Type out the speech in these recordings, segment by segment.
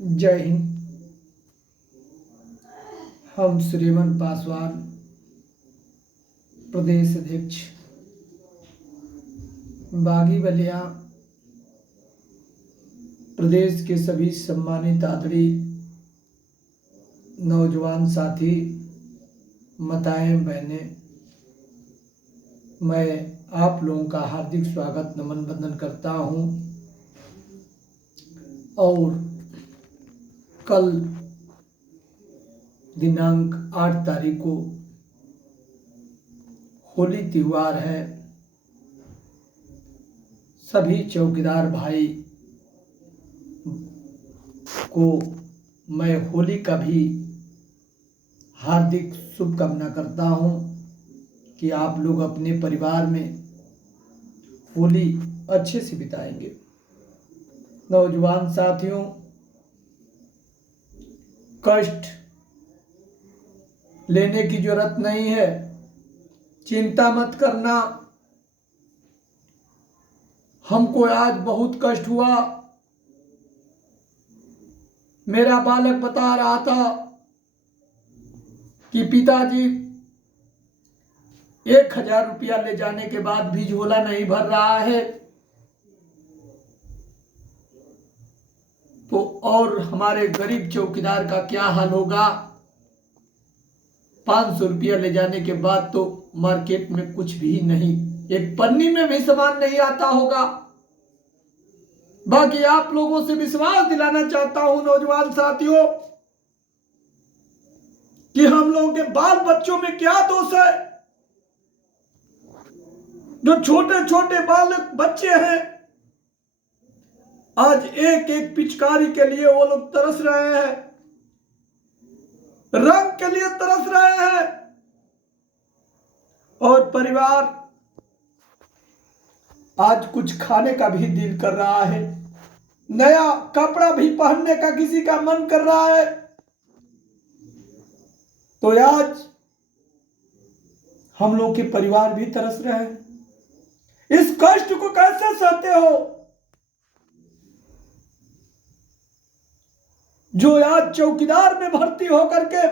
जय हिंद। हम श्रीमन पासवान, प्रदेश अध्यक्ष बागी बलिया, प्रदेश के सभी सम्मानित आदरणीय नौजवान साथी, माताएं, बहनें, मैं आप लोगों का हार्दिक स्वागत नमन वंदन करता हूं। और कल दिनांक 8 तारीख को होली त्योहार है। सभी चौकीदार भाई को मैं होली का भी हार्दिक शुभकामना करता हूं कि आप लोग अपने परिवार में होली अच्छे से बिताएंगे। नौजवान साथियों, कष्ट लेने की जरूरत नहीं है, चिंता मत करना। हमको आज बहुत कष्ट हुआ। मेरा बालक बता रहा था कि पिताजी 1000 रुपया ले जाने के बाद भी झोला नहीं भर रहा है। तो और हमारे गरीब चौकीदार का क्या हाल होगा। 500 रुपया ले जाने के बाद तो मार्केट में कुछ भी नहीं, एक पन्नी में भी सामान नहीं आता होगा। बाकी आप लोगों से विश्वास दिलाना चाहता हूं नौजवान साथियों कि हम लोगों के बाल बच्चों में क्या दोष है। जो छोटे छोटे बालक बच्चे हैं, आज एक एक पिचकारी के लिए वो लोग तरस रहे हैं, रंग के लिए तरस रहे हैं। और परिवार आज कुछ खाने का भी दिल कर रहा है, नया कपड़ा भी पहनने का किसी का मन कर रहा है। तो आज हम लोग के परिवार भी तरस रहे हैं। इस कष्ट को कैसे सहते हो जो आज चौकीदार में भर्ती होकर के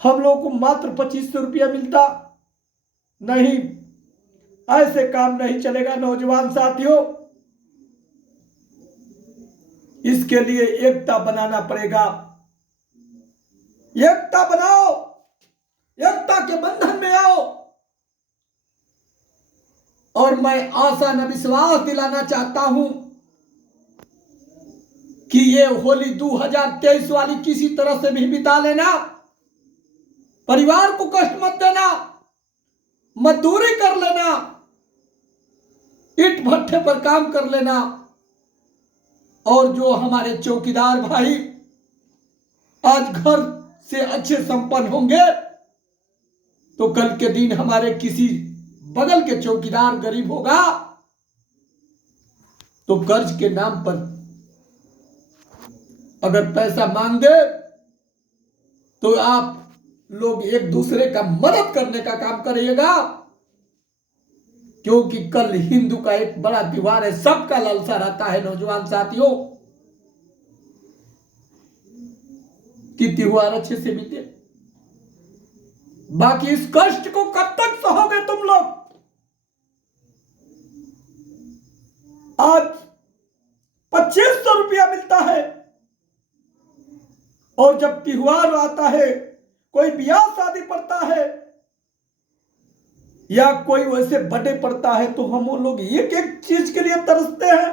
हम लोग को मात्र 2500 रुपया मिलता? नहीं, ऐसे काम नहीं चलेगा नौजवान साथियों। इसके लिए एकता बनाना पड़ेगा। एकता बनाओ, एकता के बंधन में आओ। और मैं आशा न विश्वास दिलाना चाहता हूं कि ये होली 2023 वाली किसी तरह से भी बिता लेना। परिवार को कष्ट मत देना, मजदूरी कर लेना, ईंट भट्ठे पर काम कर लेना। और जो हमारे चौकीदार भाई आज घर से अच्छे संपन्न होंगे, तो कल के दिन हमारे किसी बगल के चौकीदार गरीब होगा तो कर्ज के नाम पर अगर पैसा मांग दे तो आप लोग एक दूसरे का मदद करने का काम करिएगा। क्योंकि कल हिंदू का एक बड़ा त्योहार है, सबका लालसा रहता है नौजवान साथियों कि त्योहार अच्छे से बीते। बाकी इस कष्ट को कब तक सहोगे तुम लोग? आज 2500 रुपया मिलता है और जब त्योहार आता है, कोई ब्याह शादी पड़ता है या कोई वैसे बर्थडे पड़ता है, तो हम लोग एक एक चीज के लिए तरसते हैं।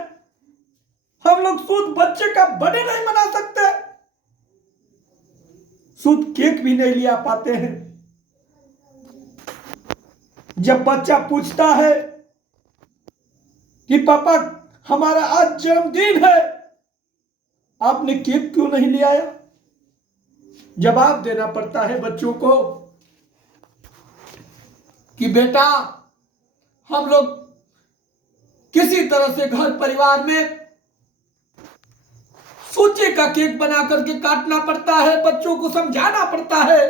हम लोग शुद्ध बच्चे का बर्थडे नहीं मना सकते, शुद्ध केक भी नहीं लिया पाते हैं। जब बच्चा पूछता है कि पापा हमारा आज जन्मदिन है, आपने केक क्यों नहीं ले आया, जवाब देना पड़ता है बच्चों को कि बेटा हम लोग किसी तरह से घर परिवार में सूचे का केक बना करके काटना पड़ता है, बच्चों को समझाना पड़ता है।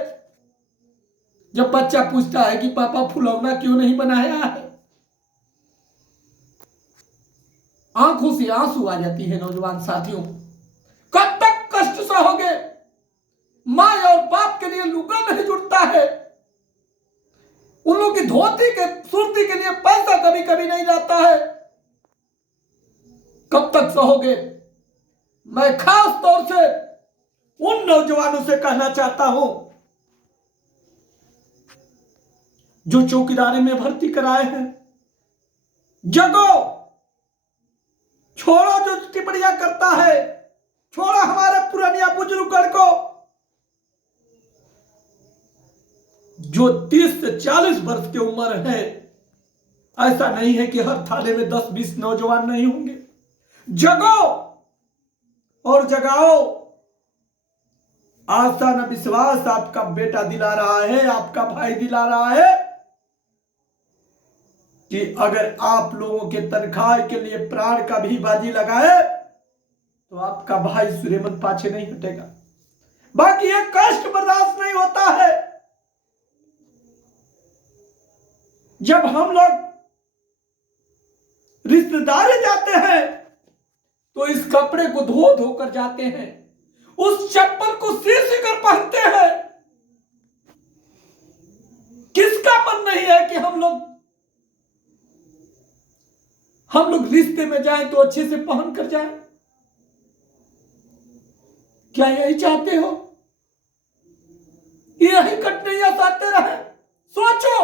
जब बच्चा पूछता है कि पापा फुलौना क्यों नहीं बनाया है, आंखों से आंसू आ जाती है नौजवान साथियों। कब तक कष्ट सहोगे? माँ और बाप के लिए लुगा नहीं जुटता है, उन लोगों की धोती के सुर्ती के लिए पैसा कभी कभी नहीं जाता है। कब तक सहोगे? मैं खास तौर से उन नौजवानों से कहना चाहता हूं जो चौकीदारी में भर्ती कराए हैं, जगो, छोड़ो जो टिप्पणियां करता है, छोड़ो हमारे पुरानिया बुजुर्गों को। जो 30 से 40 वर्ष की उम्र है, ऐसा नहीं है कि हर थाने में 10-20 नौजवान नहीं होंगे। जगो और जगाओ। आशा न विश्वास आपका बेटा दिला रहा है, आपका भाई दिला रहा है कि अगर आप लोगों के तनख्वाह के लिए प्राण का भी बाजी लगाए तो आपका भाई सुरेमन पाछे नहीं हटेगा। बाकी ये कष्ट बर्दाश्त नहीं होता है। जब हम लोग रिश्तेदारी जाते हैं तो इस कपड़े को धो धो कर जाते हैं, उस चप्पल को सी कर पहनते हैं। किसका मन नहीं है कि हम लोग रिश्ते में जाएं तो अच्छे से पहन कर जाएं? क्या यही चाहते हो? यही कठिनाइयां साधते रहे? सोचो,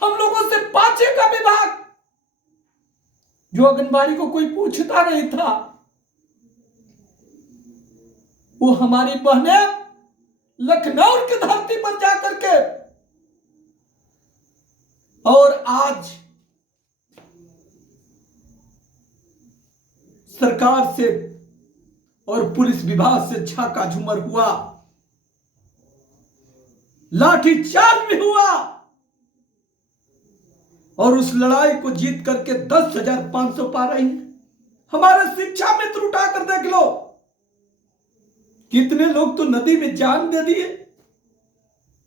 हम लोगों से पांचे का विभाग, जो आंगनबाड़ी को कोई पूछता नहीं था, वो हमारी बहनें लखनऊ की धरती पर जाकर के और आज सरकार से और पुलिस विभाग से झाका झूमर हुआ, लाठीचार्ज भी हुआ और उस लड़ाई को जीत करके 10,500 पा रही है। हमारे शिक्षा मित्र उठाकर देख लो, कितने लोग तो नदी में जान दे दिए,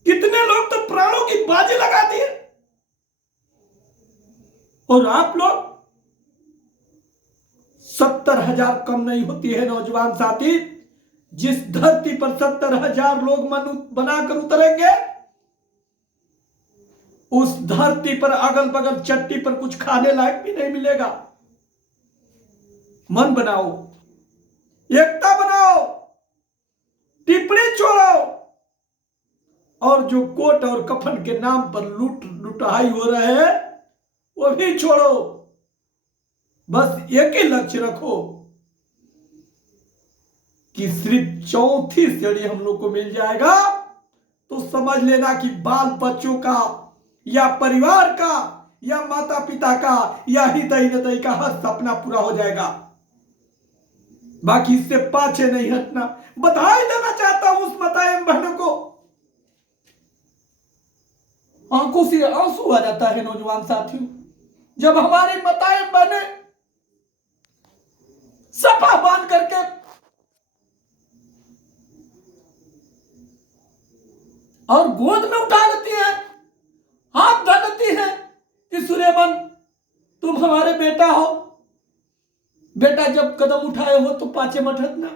कितने लोग तो प्राणों की बाजी लगा दिए। और आप लोग 70,000 कम नहीं होती है नौजवान साथी। जिस धरती पर 70,000 लोग मन बनाकर उतरेंगे, उस धरती पर अगल बगल चट्टी पर कुछ खाने लायक भी नहीं मिलेगा। मन बनाओ, एकता बनाओ, टिप्पणी छोड़ो, और जो कोट और कफन के नाम पर लुटाई हो रहे हैं वो भी छोड़ो। बस एक ही लक्ष्य रखो कि सिर्फ चौथी सीढ़ी हम लोग को मिल जाएगा तो समझ लेना कि बाल बच्चों का या परिवार का या माता पिता का या हितई नतई का हर सपना पूरा हो जाएगा। बाकी इससे पाछे नहीं हटना। बधाई देना चाहता हूं उस माताएं बहनों को। आंखों से आंसू आ जाता है नौजवान साथियों, जब हमारी माताएं बहनें सपा बांध करके और गोद में उठा लेती है, हाथ धर लेती है कि सुरेमन तुम हमारे बेटा हो, बेटा जब कदम उठाए हो तो पाछे मत हटना।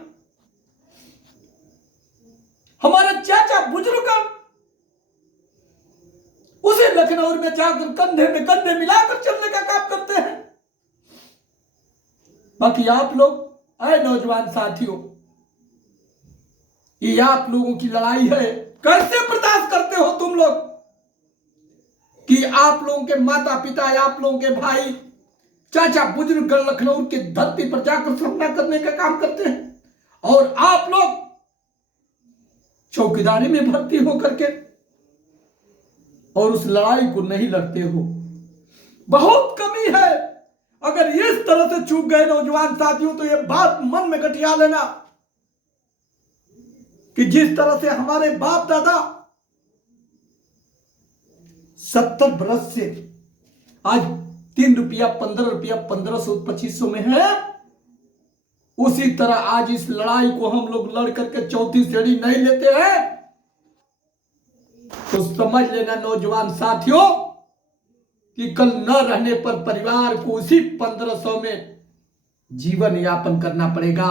हमारे चाचा बुजुर्ग उसे लखनऊ में जाकर कंधे में कंधे मिलाकर चलने का काम करते हैं। बाकी आप लोग आए नौजवान साथियों, ये आप लोगों की लड़ाई है। कैसे बर्दाश्त करते हो तुम लोग कि आप लोगों के माता पिता या आप लोगों के भाई चाचा बुजुर्ग लखनऊ के धरती पर जाकर सामना करने का काम करते हैं और आप लोग चौकीदारी में भर्ती होकर के और उस लड़ाई को नहीं लड़ते हो। बहुत कमी है। अगर इस तरह से चूक गए नौजवान साथियों तो ये बात मन में गठिया लेना कि जिस तरह से हमारे बाप दादा 70 बरस से आज 3 रुपया 15 रुपया 1500 2500 में है, उसी तरह आज इस लड़ाई को हम लोग लड़ करके चौथी सीढ़ी नहीं लेते हैं तो समझ लेना नौजवान साथियों कि कल न रहने पर परिवार को उसी 1500 में जीवन यापन करना पड़ेगा।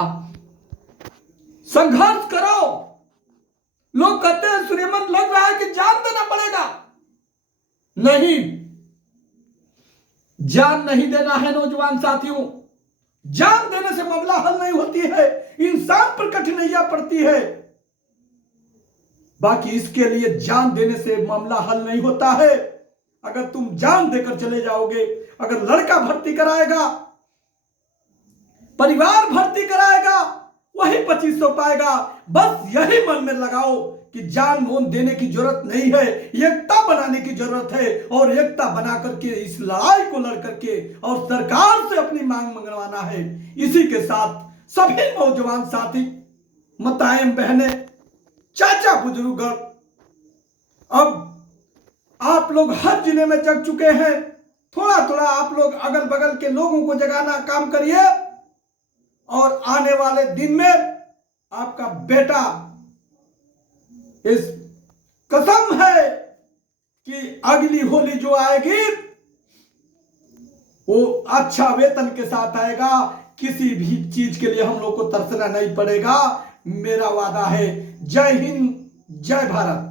संघर्ष करो। लोग कहते हैं सूर्यमन लग रहा है कि जान देना पड़ेगा। नहीं, जान नहीं देना है नौजवान साथियों। जान देने से मामला हल नहीं होती है, इंसान पर कठिनाइयां पड़ती है। बाकी इसके लिए जान देने से मामला हल नहीं होता है। अगर तुम जान देकर चले जाओगे, अगर लड़का भर्ती कराएगा, परिवार भर्ती कराएगा, वही 2500 पाएगा। बस यही मन में लगाओ कि जान नोन देने की जरूरत नहीं है, एकता बनाने की जरूरत है। और एकता बना करके इस लड़ाई को लड़ करके और सरकार से अपनी मांग मंगवाना है। इसी के साथ सभी नौजवान साथी, माताएं, बहनें, चाचा, बुजुर्ग, अब आप लोग हर जिले में जग चुके हैं। थोड़ा थोड़ा आप लोग अगल बगल के लोगों को जगाना काम करिए। और आने वाले दिन में आपका बेटा, इस कसम है कि अगली होली जो आएगी वो अच्छा वेतन के साथ आएगा। किसी भी चीज के लिए हम लोग को तरसना नहीं पड़ेगा, मेरा वादा है। जय हिंद, जय भारत।